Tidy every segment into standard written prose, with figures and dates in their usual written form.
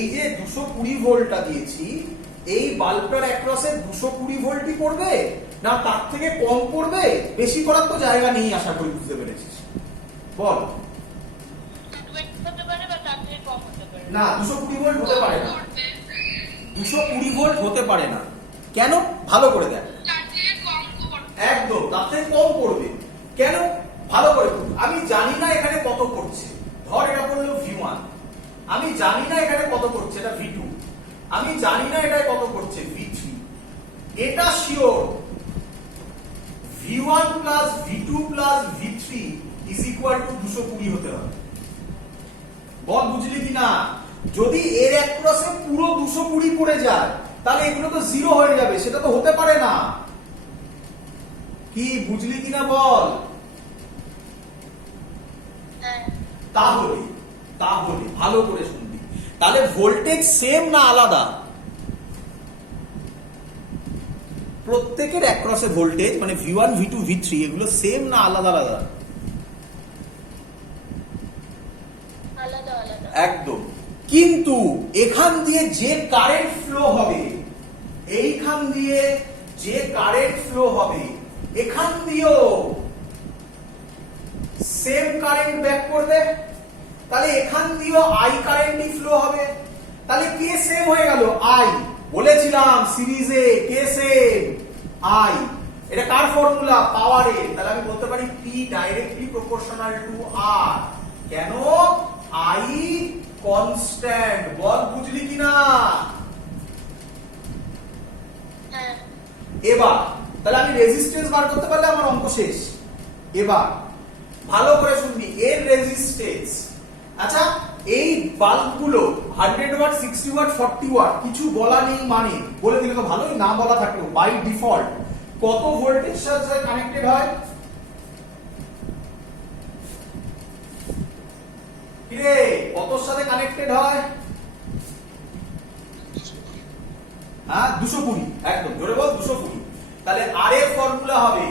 এই যে 220 ভোল্টটা দিয়েছি, এই বাল্বটার অ্যাক্রসে 220 ভোল্টই পড়বে না তার থেকে কম পড়বে? বেশি করার তো জায়গা নেই, আশা করি বুঝতে পেরেছিস। বল। না, 220 ভোল্ট হতে পারে না, 220 ভোল্ট হতে পারে না। কেন? ভালো করে দেখ। একদম তার থেকে কম পড়বে। কেন? ভালো করে। আমি জানি না এখানে কত পড়ছে, ধর এটা পড়লো V1, আমি জানি না এখানে কত পড়ছে, এটা V2, আমি জানি না এটা কত পড়ছে V3। এটা sure V1 plus V2 plus V3 is equal two 220 হতে হবে। বল বুঝলি কিনা? যদি এর অ্যাক্রসে পুরো 220 পড়ে যায় তাহলে এগুলো তো জিরো হয়ে যাবে, সেটা তো হতে পারে না। কি বুঝলি কিনা বল? তাহলে তাহলে ভালো করে শুনবি, তাহলে ভোল্টেজ সেম না আলাদা? প্রত্যেকের অ্যাক্রসে ভোল্টেজ মানে V1 V2 V3 এগুলো সেম না আলাদা আলাদা? একদম। কিন্তু এখান দিয়ে যে কারেন্ট ফ্লো হবে, এইখান দিয়ে যে কারেন্ট ফ্লো হবে, এখান দিয়েও সেম কারেন্ট ব্যাক করবে, তাহলে এখান দিয়েও আই কারেন্টই ফ্লো হবে। তাহলে কে সেম হয়ে গেল? আই। বলেছিলাম সিরিজে কে সেম? আই। এটা কার ফর্মুলা? পাওয়ারের। তাহলে আমি বলতে পারি P directly proportional to R। কেন? I constant. বল বুঝলি কিনা? এবার তাহলে আমি রেজিস্ট্যান্স বার করতে পারলে আমার অঙ্ক শেষ। এবার ভালো করে শুনবি, এর রেজিস্ট্যান্স। আচ্ছা, এই বাল্বগুলো 100 ওয়াট, 60 ওয়াট, 40 ওয়াট কিছু বলা নেই, মানে বলে দিলে তো ভালোই, না বলা থাকলেও বাই ডিফল্ট কত ভোল্টেজ সাথে কানেক্টেড হয়? কিরে কতর সাথে কানেক্টেড হয়? হ্যাঁ 220। একদম জোরে বল 220। তাহলে আর এর ফর্মুলা হবে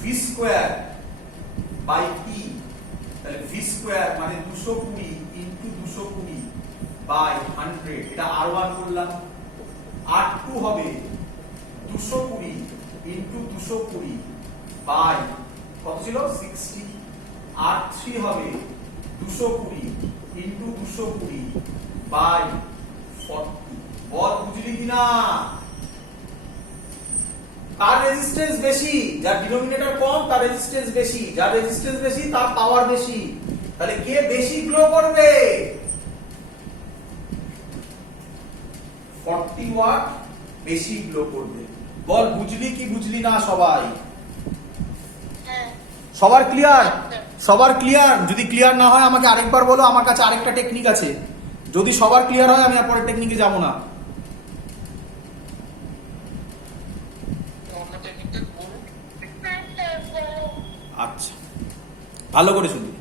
v স্কয়ার বাই p। তাহলে v স্কয়ার মানে 220 ইনটু 220 বাই 100। এটা R1 করলাম। R2 হবে 220 ইনটু 220 বাই কত ছিল? 60। R3 হবে 220 ইনটু 220 বাই 40। বল বুঝলি কিনা? কার রেজিস্ট্যান্স বেশি? যার ডিনোমিনেটর কম তার রেজিস্ট্যান্স বেশি, যার রেজিস্ট্যান্স বেশি তার পাওয়ার বেশি। তাহলে কে বেশি গ্লো করবে? 40 ওয়াট বেশি গ্লো করবে। বল বুঝলি কি বুঝলি না সবাই? সবার ক্লিয়ার? সবার ক্লিয়ার? যদি ক্লিয়ার না হয় আমাকে আরেকবার বলো, আমার কাছে আরেকটা টেকনিক আছে। যদি সবার ক্লিয়ার হয় আমি পরের টেকনিকে যাব না। আচ্ছা ভালো করে শুনবি।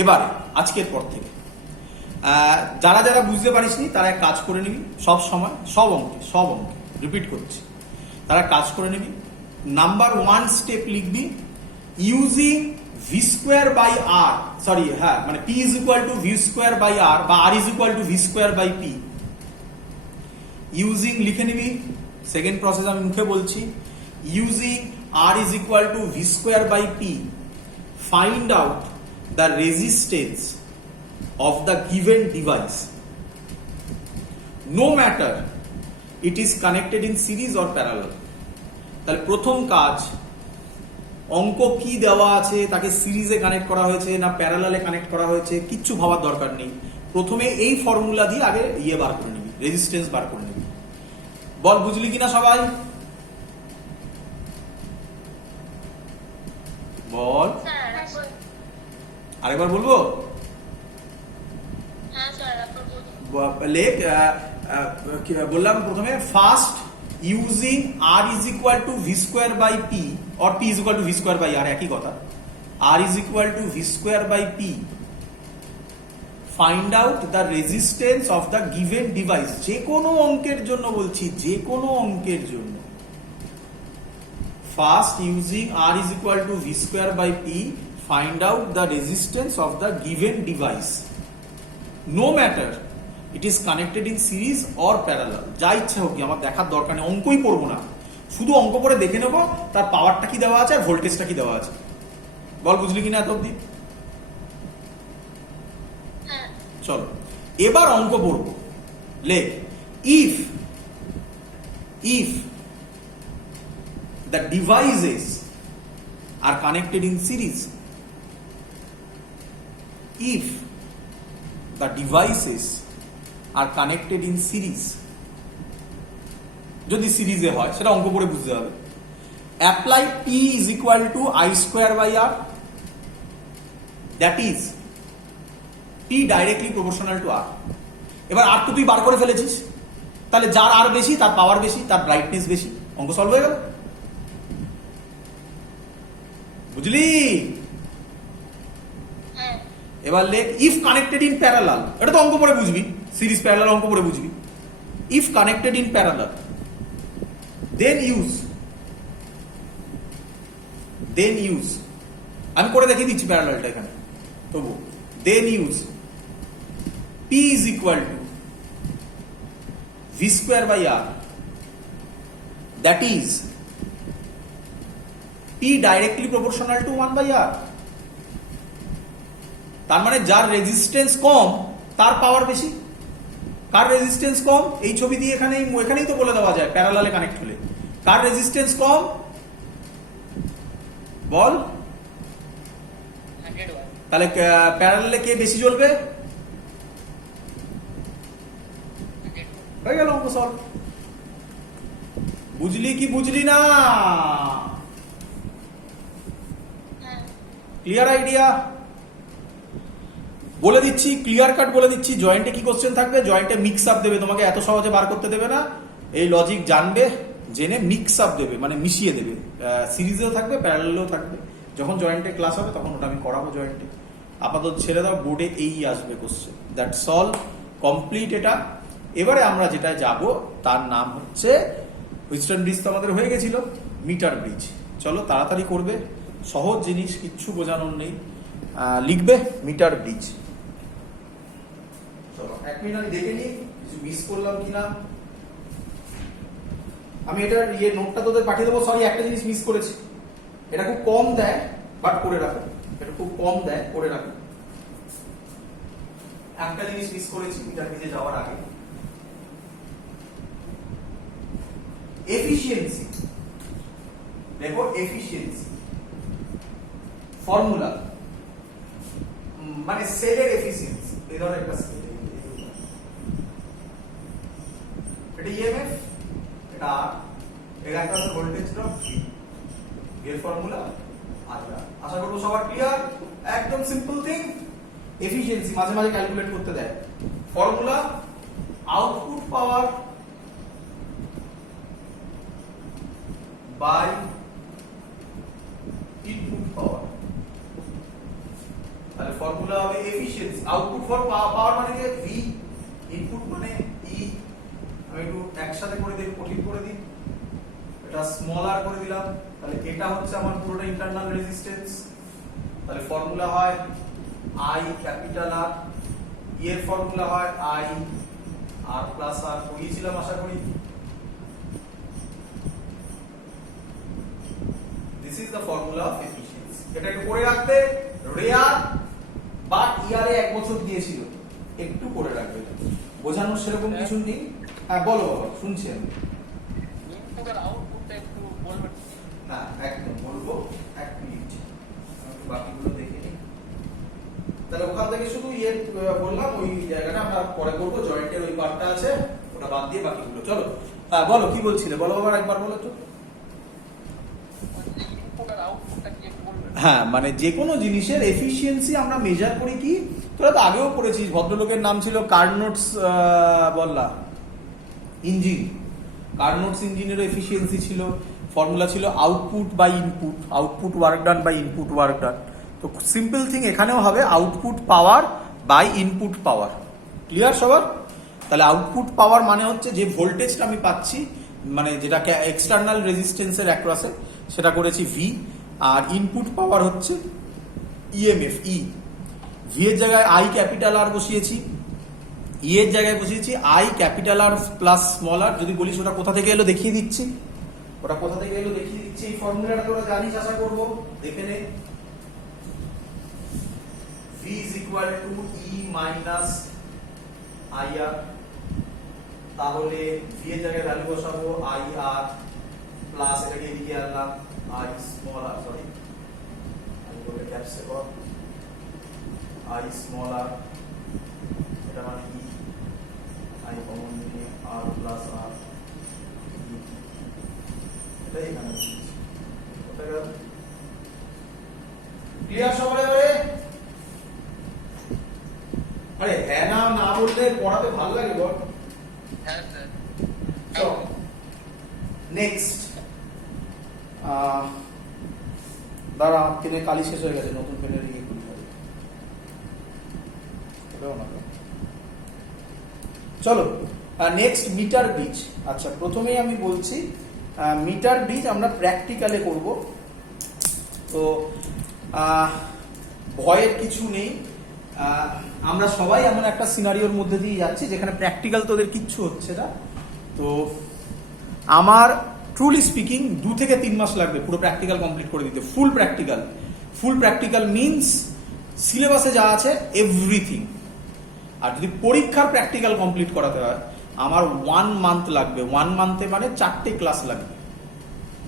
এবারে আজকের পর থেকে যারা যারা বুঝতে পারিসনি তারা এক কাজ করে নিবি, সব সময় সব অঙ্কে রিপিট করছি, তারা কাজ করে নিবি। নাম্বার 1 স্টেপ লিখবি, using V square by R, sorry হ্যাঁ মানে P is equal to V square by R বা R is equal to V square by P. Using লিখে নিবি। সেকেন্ড প্রসেস আমি মুখে বলছি, using R is equal to V square by P, find out the resistance of the given device, no matter it is connected in series or parallel. তাহলে প্রথম কাজ, অঙ্ক কি দেওয়া আছে, তাকে সিরিজে কানেক্ট করা হয়েছে না প্যারালালে কানেক্ট করা হয়েছে কিচ্ছু ভাবার দরকার নেই। প্রথমে এই ফর্মুলা দিয়ে আগে বার করে নিবি, রেজিস্ট্যান্স বার করে নিবি। বল বুঝলি কিনা সবাই? বল। আরেকবার বলবো? বললাম প্রথমে first using R is equal to V square by P or P is equal to V square by R, একই কথা। R is equal to V square by P, find out the resistance of the given device. যে কোনো অঙ্কের জন্য বলছি, যে কোনো অঙ্কের জন্য। First, using R is equal to V square by P, find out the resistance of the given device. No matter it is connected in series or parallel. যা ইচ্ছা হোক, আমার দেখার দরকার নেই, অঙ্কই পড়বো না, শুধু অঙ্ক করে দেখে নেবো তার পাওয়ারটা কি দেওয়া আছে আর ভোল্টেজটা কি দেওয়া আছে। বল বুঝলি কিনা এত অব্দি? চলো এবার অঙ্ক পড়বো। লেখ if the devices are connected in series, if the devices are connected in series, যদি সিরিজে হয় সেটা অঙ্ক করে বুঝতে হবে। Apply P is equal to I square by R, that is P directly proportional to R। এবার আর তো তুই বার করে ফেলেছিস, তাহলে যার আর বেশি তার পাওয়ার বেশি, তার ব্রাইটনেস বেশি, অঙ্ক সলভ হয়ে গেল। বুঝলি? এবার লেখ ইফ কানেক্টেড ইন প্যারালাল, এটা তো অঙ্ক পড়ে বুঝবি, সিরিজ প্যারালাল অঙ্ক পড়ে বুঝবি। If connected in parallel then use, আমি করে দেখিয়ে দিচ্ছি প্যারালালটা এখানে, তবু then use P is equal to V square by R, that is P directly proportional to 1 by R। তার মানে যার রেজিস্ট্যান্স কম তার পাওয়ার বেশি। কার রেজিস্ট্যান্স কম? এই ছবি দিয়ে এখানেই তো বলে দেওয়া যায় প্যারালালে কানেক্ট হলে কার রেজিস্ট্যান্স কম, বল। তাহলে প্যারালালে কে বেশি জ্বলবে? হয়ে গেল অঙ্ক সলভ। বুঝলি কি বুঝলি না? Clear idea? বলে দিচ্ছি, ক্লিয়ার কাট বলে দিচ্ছি, জয়েন্টে কি কোশ্চেন থাকবে? জয়েন্টে মিক্স আপ দেবে, তোমাকে এত সহজে বার করতে দেবে না, এই লজিক জানবে, জেনে মিক্স আপ দেবে, মানে মিশিয়ে দেবে। সিরিজেও থাকবে, প্যারালালেও থাকবে। যখন জয়েন্টে ক্লাস হবে তখন ওটা আমি করাবো জয়েন্টে। আপাতত ছেড়ে দাও, বোর্ডে এই আসবে কোশ্চেন। দ্যাটস অল, কমপ্লিট এটা। এবারে আমরা যেটা যাব তার নাম হচ্ছে, হুইস্টন ব্রিজ তো আমাদের হয়ে গেছিল, মিটার ব্রিজ। চলো তাড়াতাড়ি করবে, সহজ জিনিস, কিচ্ছু বোঝানোর নেই। লিখবে মিটার ব্রিজ। চলো 1 মিনিট আমি দেখে নিই কিছু মিস করলাম কিনা। আমি এটার নোটটা তোদের পাঠিয়ে দেবো। সরি, একটা জিনিস মিস করেছি, এটা খুব কম দেয়, বাট করে রাখো। এটা খুব কম দেয়, করে রাখো। একটা জিনিস মিস করেছি মিটার ব্রিজে যাওয়ার আগে, এফিসিয়েন্সি। দেখো এফিসিয়েন্সি ফর্মুলা, মানে সেলের এফিসিয়েন্সি। এই ধরনের একটা সেল, এটা ইএমএফ, এটা আর, এর একটা ভোল্টেজ ড্রপ ভি, এর ফর্মুলা আচ্ছা। আশা করব সবার ক্লিয়ার। একদম সিম্পল থিং। এফিসিয়েন্সি মাঝে মাঝে ক্যালকুলেট করতে দেয়। Formula output power by input power। তাহলে ফর্মুলা হবে এফিসিয়েন্সি, আউটপুট ফর পাওয়ার মানে কি V, ইনপুট মানে E। আমি একটু একসাথে করে দিই, কঠিন করে দিই, এটা স্মল আর করে দিলাম। তাহলে এটা হচ্ছে আমার পুরোটা ইন্টারনাল রেজিস্ট্যান্স। তাহলে ফর্মুলা হয় I ক্যাপিটাল R, এর ফর্মুলা হয় I R প্লাস R। পড়িয়েছিলাম আশা করি। This is the formula of efficiency। এটা একটু করে রাখতে, রেয়ার বাট ইয়ারে 1 বছর দিয়েছিল, একটু করে রাখবে, বোঝানোর সেরকম কিছু নেই। হ্যাঁ বলো বাবা, শুনছি আমি। ইনপুটের আউটপুটটা একটু বলবেন? হ্যাঁ একদম বলবো, 1 মিনিট আমি বাকিগুলো দেখে নিই। তাহলে ওখান থেকে শুধু বললাম, ওই জায়গাটা আমরা পরে করবো, জয়েন্টের ওই পার্টটা আছে ওটা বাদ দিয়ে বাকিগুলো। চলো হ্যাঁ বলো, কি বলছিলে বলো বাবা, একবার বলো তো। হ্যাঁ মানে যে কোনো জিনিসের এফিসিয়েন্সি আমরা মেজার করি কি, তোরা তো আগেও পড়েছিস, ভদ্রলোকের নাম ছিল কার্নোটস বললা ইঞ্জিন। কার্নোটস ইঞ্জিনের এফিসিয়েন্সি ছিল, ফর্মুলা ছিল output by input, output work done by input work done. তো সিম্পল থিং এখানেও হবে output power by input power. Clear সবার? তাহলে আউটপুট পাওয়ার মানে হচ্ছে যে ভোল্টেজটা আমি পাচ্ছি, মানে যেটাকে এক্সটার্নাল রেজিস্ট্যান্সের অ্যাক্রসে, সেটা করেছি ভি। আর ইনপুট পাওয়ার হচ্ছে ইএমএফ ই। ভি এর জায়গায় আই ক্যাপিটাল আর বসিয়েছি, ই এর জায়গায় বসিয়েছি I capital R plus small R. যদি বলিস ওটা কোথা থেকে এলো দেখিয়ে দিচ্ছি, ওটা কোথা থেকে এলো দেখিয়ে দিচ্ছি। এই ফর্মুলাটা তোরা জানিস আশা করবো, দেখে নে। V is equal to E minus IR, তাহলে V এর জায়গায় ভ্যালু বসাবো IR প্লাস এটাকে এদিকে আনলাম I small r, সরি আমি বলে ক্যাপসে কর I small r, এটা মানে E I কমন নিয়ে R প্লাস R, এটাই এখানে ওটা গেল। ক্লিয়ার সবাই? আরে হ্যাঁ না না বললে পড়াতে ভালো লাগে বল। হ্যাঁ স্যার। নেক্সট দাঁড়া, পেনের কালি শেষ হয়ে গেছে, নতুন পেনের ইয়ে খুলতে হবে। চলো নেক্সট মিটার ব্রিজ। আচ্ছা প্রথমেই আমি বলছি মিটার ব্রিজ আমরা প্র্যাকটিক্যালে করব, তো ভয়ের কিছু নেই। আমরা সবাই এমন একটা সিনারিওর মধ্যে দিয়ে যাচ্ছি যেখানে প্র্যাকটিক্যাল তোদের কিচ্ছু হচ্ছে না। তো আমার ট্রুলি স্পিকিং 2 থেকে 3 মাস লাগবে পুরো প্র্যাকটিক্যাল কমপ্লিট করে দিতে। ফুল প্র্যাকটিক্যাল মিনস সিলেবাসে যা আছে এভরিথিং। আর যদি পরীক্ষার প্র্যাকটিক্যাল কমপ্লিট করাতে হয় আমার 1 মান্থ লাগবে। 1 মান্থে মানে 4টে ক্লাস লাগবে,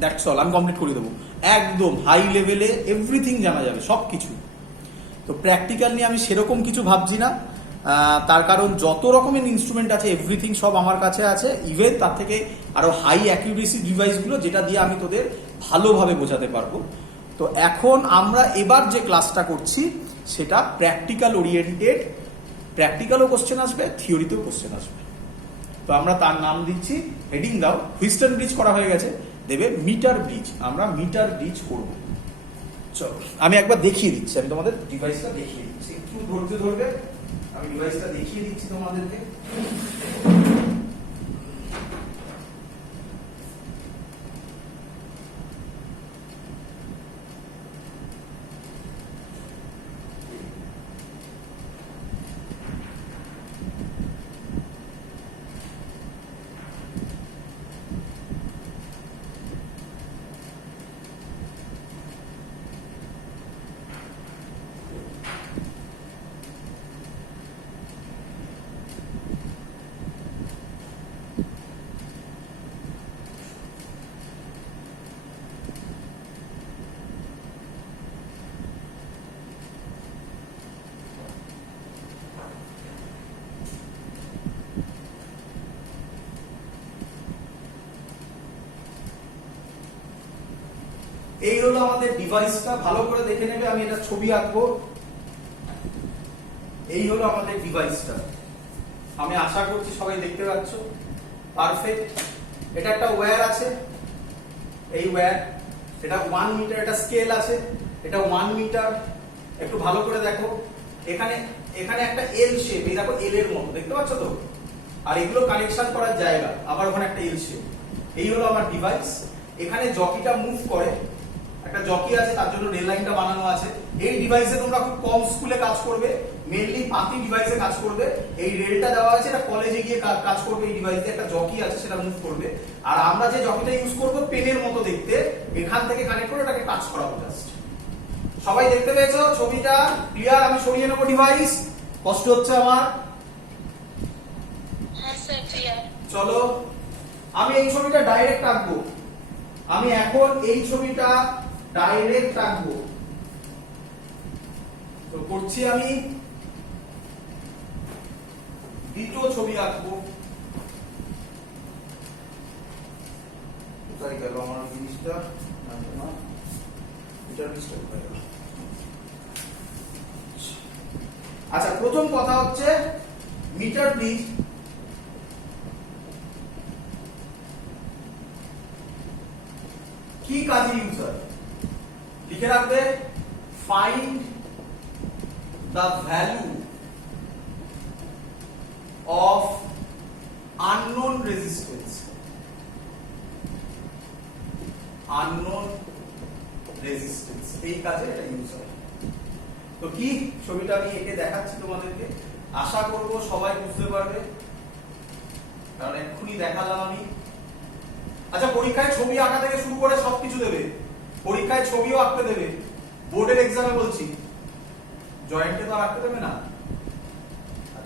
দ্যাটস অল। আমি কমপ্লিট করে দেবো একদম হাই লেভেলে, এভরিথিং জানা যাবে সব কিছু। তো প্র্যাকটিক্যাল নিয়ে আমি সেরকম কিছু ভাবছি না, তার কারণ যত রকমের ইনস্ট্রুমেন্ট আছে এভরিথিং সব আমার কাছে আছে। ইভেন তার থেকে আরো হাই অ্যাকিউরেসি ডিভাইসগুলো যেটা দিয়ে আমি তোদের ভালোভাবে বোঝাতে পারবো। তো এখন আমরা এবার যে ক্লাসটা করছি সেটা প্র্যাকটিক্যাল ওরিয়েন্টেড। প্র্যাকটিক্যালও কোশ্চেন আসবে, থিওরিতেও কোশ্চেন আসবে। তো আমরা তার নাম দিচ্ছি, হেডিং দাও, হুইস্টন ব্রিজ করা হয়ে গেছে, দেবে মিটার ব্রিজ। আমরা মিটার ব্রিজ করব। চলো আমি একবার দেখিয়ে দিচ্ছি, আমি তোমাদের ডিভাইসটা দেখিয়ে দিচ্ছি, একটু ধৈর্য ধরবে, আমি ডিভাইসটা দেখিয়ে দিচ্ছি তোমাদেরকে। এই হলো আমাদের ডিভাইসটা, ভালো করে দেখে নেবে, আমি এটা ছবি আঁকবো। এই হলো আমাদের ডিভাইসটা, আমি আশা করছি সবাই দেখতে পাচ্ছ, পারফেক্ট। এটা একটা ওয়্যার আছে, এই ওয়্যার, এটা 1 মিটার, এটা স্কেল আছে, এটা 1 মিটার। একটু ভালো করে দেখো, এখানে এখানে একটা এল শেপ, এই দেখো এল এর মতো, দেখতে পাচ্ছ তো? আর এগুলো কানেকশন করার জায়গা, আবার ওখানে একটা এল শেপ। এই হলো আমার ডিভাইস। এখানে জকিটা মুভ করে, একটা জকি আছে, তার জন্য রেল লাইনটা বানানো আছে। এই ডিভাইসে তোমরা খুব কম স্কুলে কাজ করবে, মেইনলি পাতি ডিভাইসে কাজ করবে। এই রেলটা দেওয়া আছে, এটা কলেজে গিয়ে কাজ করবে। এই ডিভাইসে একটা জকি আছে, সেটা মুভ করবে। আর আমরা যে জকিটা ইউজ করব পেনের মতো দেখতে, এখান থেকে কানেক্ট করে এটাকে টাচ করাবো জাস্ট। সবাই দেখতে পেয়েছো ছবিটা? ক্লিয়ার? আমি সরিয়ে নেবো ডিভাইস, কষ্ট হচ্ছে আমার। হ্যাঁ স্যার ক্লিয়ার। চলো আমি এই ছবিটা ডাইরেক্ট আঁকবো। আমি এখন এই ছবিটা ডাইরেক্ট আঁকবো। তো করছি, আমি দুটো ছবি আঁকবো। কোথায় গেল আমার জিনিসটা? আচ্ছা প্রথম কথা হচ্ছে মিটার ব্রিজ কি কাজে ইউজ হয় লিখে রাখবে। Find the value of unknown resistance. Unknown resistance, এই কাজে এটা ইউজ হয়। তো কি ছবিটা আমি এঁকে দেখাচ্ছি তোমাদেরকে। আশা করব সবাই বুঝতে পারবে, কারণ এক্ষুনি দেখালাম আমি। আচ্ছা, পরীক্ষায় ছবি আঁকা থেকে শুরু করে সবকিছু দেবে, পরীক্ষায় ছবিও আঁকতে দেবে, বোর্ডের এক্সামে বলছি। জয়েন্টে তো আর আঁকতে দেবে না,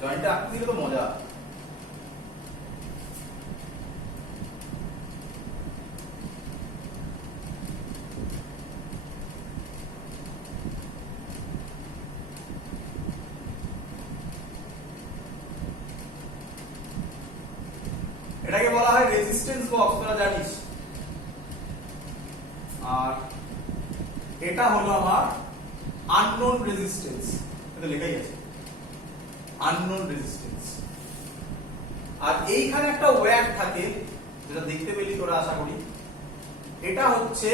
জয়েন্টে আঁকতে দিলে তো মজা। এটাকে বলা হয় রেজিস্ট্যান্স বক্স, তোরা জানিস। আর এটা হলো আমার আননোন রেজিস্ট্যান্স, এটা লেখাই আছে আননোন রেজিস্ট্যান্স। আর এইখানে একটা ওয়্যার থাকে, যেটা দেখতে পেলি তোরা আশা করি। এটা হচ্ছে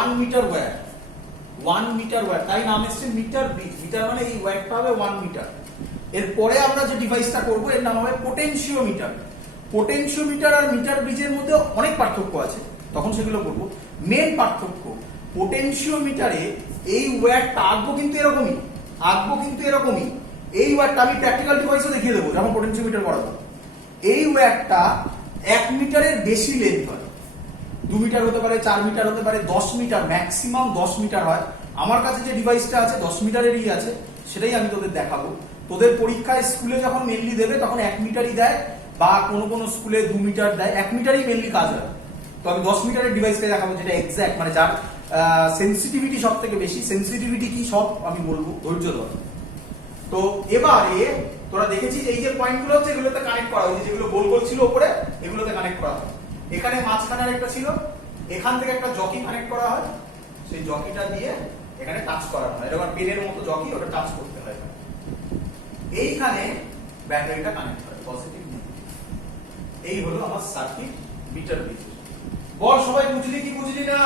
1 মিটার ওয়্যার, 1 মিটার ওয়্যার, তাই নাম এসছে মিটার ব্রিজ। মিটার মানে এই ওয়্যারটা হবে 1 মিটার। এরপরে আমরা যে ডিভাইসটা করব এর নাম হবে পোটেনশিওমিটার। পোটেনশিওমিটার আর মিটার ব্রিজের মধ্যে অনেক পার্থক্য আছে, তখন সেগুলো করব। মেন পার্থক্য, পোটেনশিওমিটারে এই ওয়্যারটা আঁকবো কিন্তু এরকমই, এই ওয়্যারটা আমি প্র্যাকটিক্যাল ডিভাইসও দেখিয়ে দেবো যখন পোটেনশিওমিটার করাবো। এই ওয়্যারটা 1 মিটারের বেশি লেন্থ হয়, 2 মিটার হতে পারে, 4 মিটার হতে পারে, 10 মিটার, ম্যাক্সিমাম 10 মিটার হয়। আমার কাছে যে ডিভাইসটা আছে 10 মিটারেরই আছে, সেটাই আমি তোদের দেখাবো। তোদের পরীক্ষায় স্কুলে যখন মেনলি দেবে তখন 1 মিটারই দেয়, বা কোনো কোনো স্কুলে 2 মিটার দেয়, 1 মিটারই মেনলি কাজ হয়। তো আমি 10 মিটারের ডিভাইসটা দেখাবো, যেটা এক্স্যাক্ট, মানে যার সেন্সিটিভিটি সব থেকে বেশি। সেন্সিটিভিটি কি সব আমি বলবো, ধৈর্য ধর। তো এবারে তোরা দেখেছিস এই যে পয়েন্টগুলো হচ্ছে, এগুলোতে কানেক্ট করা হয়েছে, যেগুলো গোল গোল ছিল উপরে এগুলোতে কানেক্ট করা হয়। এখানে মাঝখানে একটা ছিল, এখান থেকে একটা জকি কানেক্ট করা হয়, সেই জকিটা দিয়ে এখানে টাচ করা হয়, এরকম পেনের মতো জকি, ওটা টাচ করতে হয়। এইখানে ব্যাটারিটা কানেক্ট হয়, পজিটিভ নেগেটিভ। এই হলো আমার সার্কিট মিটার ব্রিজ। বল সবাই বুঝলি কি বুঝলি না?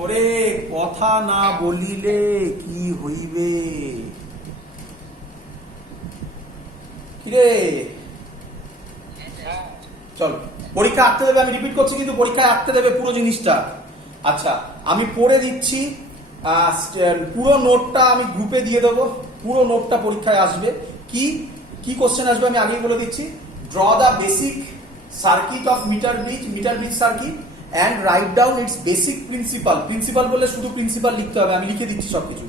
ওরে কথা না বলিলে কি হইবে? কিরে চল, পরীক্ষা আঁকতে দেবে, আমি রিপিট করছি কিন্তু পরীক্ষায় আঁকতে দেবে পুরো জিনিসটা। আচ্ছা, আমি পড়ে দিচ্ছি, পুরো নোটটা আমি গ্রুপে দিয়ে দেবো, পুরো নোটটা পরীক্ষায় আসবে। কি কি কোশ্চেন আসবে আমি আগেই বলে দিচ্ছি। Draw the basic circuit of meter bridge circuit and write down its basic principle. Principle বললে শুধু প্রিন্সিপাল লিখতে হবে, আমি লিখে দিচ্ছি সবকিছু।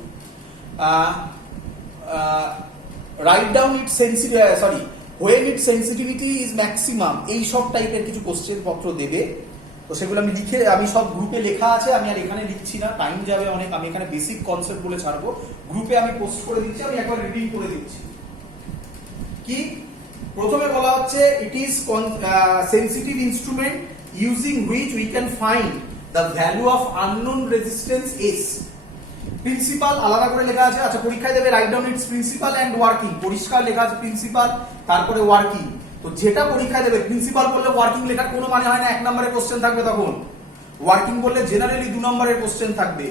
Write down its when its sensitivity is maximum, এই সব টাইপের কিছু কোশ্চেন পত্র দেবে। তো সেগুলো আমি লিখে, আমি সব গ্রুপে লেখা আছে, আমি আর এখানে লিখছি না, টাইম যাবে অনেক। আমি এখানে বেসিক কনসেপ্ট বলে ছাড়বো, গ্রুপে আমি পোস্ট করে দিচ্ছি, আমি একবার রিডিং করে দিচ্ছি। কি প্রথমে বলা হচ্ছে, it is sensitive instrument using which we can find the value of unknown resistance S. Principle আলাদা করে লেখা আছে। আচ্ছা, পরীক্ষায় দেবে write down its principle and working, পরিষ্কার লেখা আছে প্রিন্সিপাল, তারপরে ওয়ার্কিং। তো যেটা পরীক্ষায় দেবে, প্রিন্সিপাল বললে ওয়ার্কিং লেখার কোনো মানে হয় না, 1 নম্বরের কোশ্চেন থাকবে তখন। ওয়ার্কিং বললে জেনারেলি 2 নম্বরের কোশ্চেন থাকবে।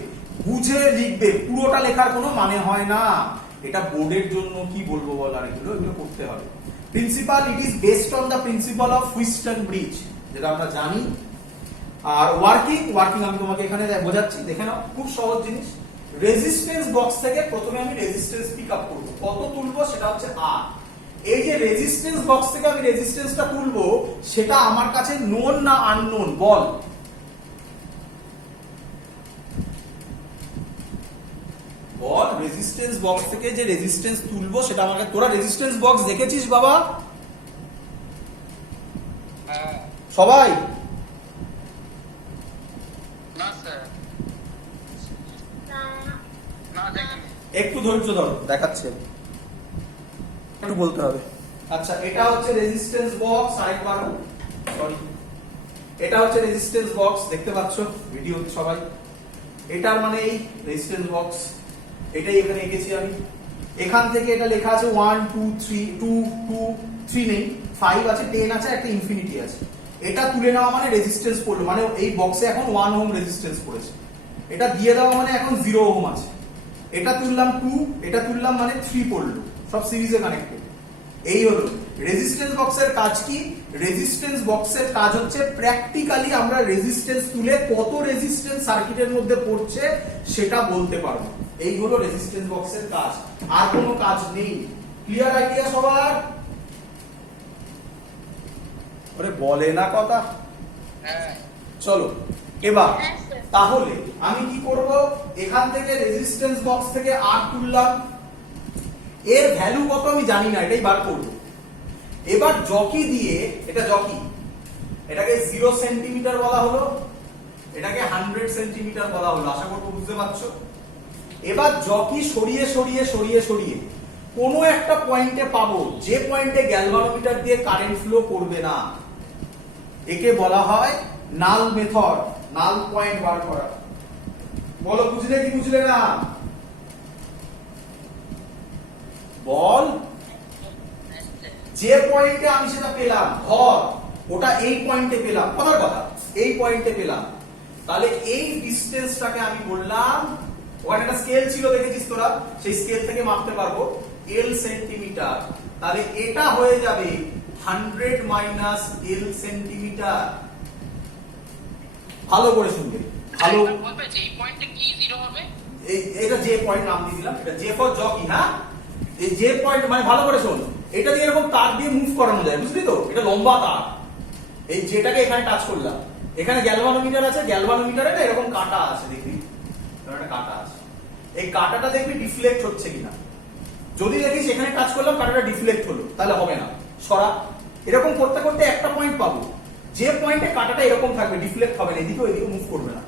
বুঝে লিখবে, পুরোটা লেখার কোনো মানে হয় না। এটা বোর্ডের জন্য কি বলবো বল, আর এগুলো করতে হবে। Principal, it is based on the principal of Wheatstone bridge, যেটা আমরা জানি। আর ওয়ার্কিং আমি তোমাকে এখানে বোঝাচ্ছি, দেখে নাও, খুব সহজ জিনিস। রেজিস্ট্যান্স বক্স থেকে প্রথমে আমি রেজিস্ট্যান্স পিক আপ করবো, কত তুলবো সেটা হচ্ছে আর। এই যে রেজিস্ট্যান্স বক্স থেকে আমি রেজিস্ট্যান্সটা তুলবো, সেটা আমার কাছে নোন না আননোন বল? বল, রেজিস্ট্যান্স বক্স থেকে যে রেজিস্ট্যান্স তুলবো সেটা আমাকে, তোরা রেজিস্ট্যান্স বক্স দেখেছিস বাবা সবাই? একটু ধৈর্য ধরো, দেখাচ্ছে, একটু বলতে হবে। আচ্ছা, এটা হচ্ছে রেজিস্ট্যান্স বক্স, আরেকবার সরি, এটা হচ্ছে রেজিস্ট্যান্স বক্স, দেখতে পাচ্ছ ভিডিওতে সবাই। এটার মানে এই রেজিস্ট্যান্স বক্স, এটাই এখানে এঁকেছি আমি। এখান থেকে এটা লেখা আছে 1 2 3, 2 2 3 নেই, 5 আছে, 10 আছে, একটা ইনফিনিটি আছে। এটা তুলে নেওয়া মানে রেজিস্ট্যান্স পড়লো, মানে এই বক্সে এখন 1 ওহম রেজিস্ট্যান্স পড়েছে। এটা দিয়ে দেওয়া মানে এখন 0 ওহম আছে। এটা তুললাম 2, এটা তুললাম মানে 3 পড়লো, সব সিরিজে কানেক্টেড। এই হলো রেজিস্ট্যান্স বক্সের কাজ কি? রেজিস্ট্যান্স বক্সের কাজ হচ্ছে প্র্যাকটিক্যালি আমরা রেজিস্ট্যান্স তুলে কত রেজিস্ট্যান্স সার্কিটের মধ্যে পড়ছে সেটা বলতে পারবো। এই হলো রেজিস্ট্যান্স বক্সের কাজ, আর কোনো কাজ নেই। ক্লিয়ার আইডিয়া সবার? আরে বলে না কথা। হ্যাঁ চলো এবার হ্যাঁ, স্যার। তাহলে আমি কি করব, এখান থেকে রেজিস্ট্যান্স বক্স থেকে আর তুললাম, এর ভ্যালু কত আমি জানি না, এটাই বার করব। এবার জকি দিয়ে, এটা জকি, এটাকে 0 সেন্টিমিটার বলা হলো, এটাকে 100 সেন্টিমিটার বলা হলো, আশা করবো বুঝতে পারছো। এবার জকি সরিয়ে সরিয়ে সরিয়ে সরিয়ে কোনো একটা পয়েন্টে পাবো, যে পয়েন্টে গ্যালভানোমিটার দিয়ে কারেন্ট ফ্লো করবে না, একে বলা হয় নাল মেথড, নাল পয়েন্ট বার করা। বলো বুঝলে কি বুঝলে না? বল। যে পয়েন্টে আমি সেটা পেলাম, ধর ওটা এই পয়েন্টে পেলাম, কথার কথা এই পয়েন্টে পেলাম, তাহলে এই ডিসটেন্সটাকে আমি বললাম, ওখানে একটা স্কেল ছিল দেখেছিস তোরা, সেই স্কেল থেকে মাপতে পারবো এল সেন্টিমিটার, তাহলে এটা হয়ে যাবে 100 মাইনাস এল সেন্টিমিটার। ভালো করে শুনবে, ভালো। বলবে যে এই পয়েন্টে কি জিরো হবে? এটা যে পয়েন্ট নাম দিয়ে দিলাম, এটা জে ফর জকি। হ্যাঁ, এই যে পয়েন্ট মানে ভালো করে শোন, এটা দিয়ে এরকম তার দিয়ে মুভ করানো যায়, বুঝলি তো? এটা লম্বা তার, এই যেটাকে এখানে টাচ করলাম, এখানে গ্যালভানোমিটার আছে, গ্যালভানোমিটারে না এরকম কাটা আছে, দেখবি একটা কাটা আছে, এই কাটাটা দেখবি ডিফ্লেক্ট হচ্ছে কিনা। যদি দেখিস এখানে টাচ করলাম কাটাটা ডিফ্লেক্ট হলো, তাহলে হবে না, সরা। এরকম করতে করতে একটা পয়েন্ট পাবো, যে পয়েন্টে কাটাটা এরকম থাকবে, ডিফ্লেক্ট হবে না, এদিকে ওইদিকে মুভ করবে না,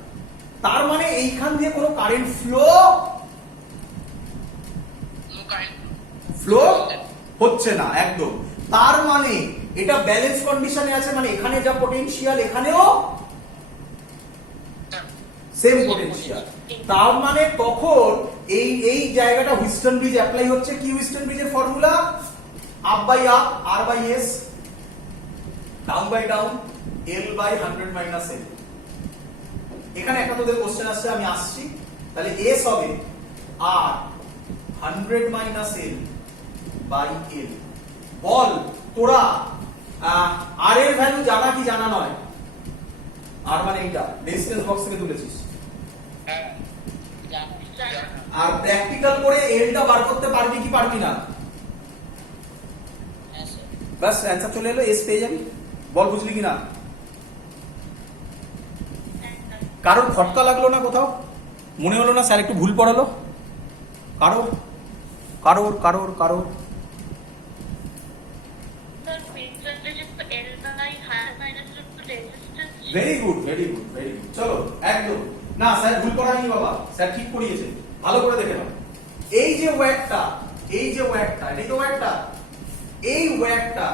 তার মানে এইখান দিয়ে কোনো current flow no current flow হচ্ছে না একদম। তার মানে এটা ব্যালেন্স কন্ডিশনে আছে, মানে এখানে যা পটেনশিয়াল এখানেও সেম পটেনশিয়াল। তার মানে তখন এই এই জায়গাটা হুইস্টন ব্রিজ অ্যাপ্লাই হচ্ছে। কি হুইস্টন ব্রিজের formula? Up by up, R by S, down by down, L by 100 minus L. এখানে একটা তোদের কোশ্চেন আসছে, আমি আসছি। তাহলে এস হবে আর 100 মাইনাস এল বাই এল। বল তোরা আর এর ভ্যালু জানা কি জানা নয়? আর মানে এইটা রেজিস্ট্যান্স বক্স থেকে তুলেছিস, হ্যাঁ আর প্র্যাকটিক্যাল করে এলটা বার করতে পারবি কি পারবি না? বাস অ্যান্সার চলে এলো, এস পেয়ে যাবি। বল বুঝলি কি না? কারোর খটকা লাগলো না? কোথাও মনে হলো না স্যার একটু ভুল পড়ালো? কারোর কারোর কারোর কারোর very good very good very good. চলো একদম না, স্যার ভুল পড়ায়নি বাবা, স্যার ঠিক পড়িয়েছে, ভালো করে দেখে নাও। এই যে ওয়্যারটা, এই যে ওয়্যারটা, এটাই তো ওয়্যারটা, এই ওয়্যারটা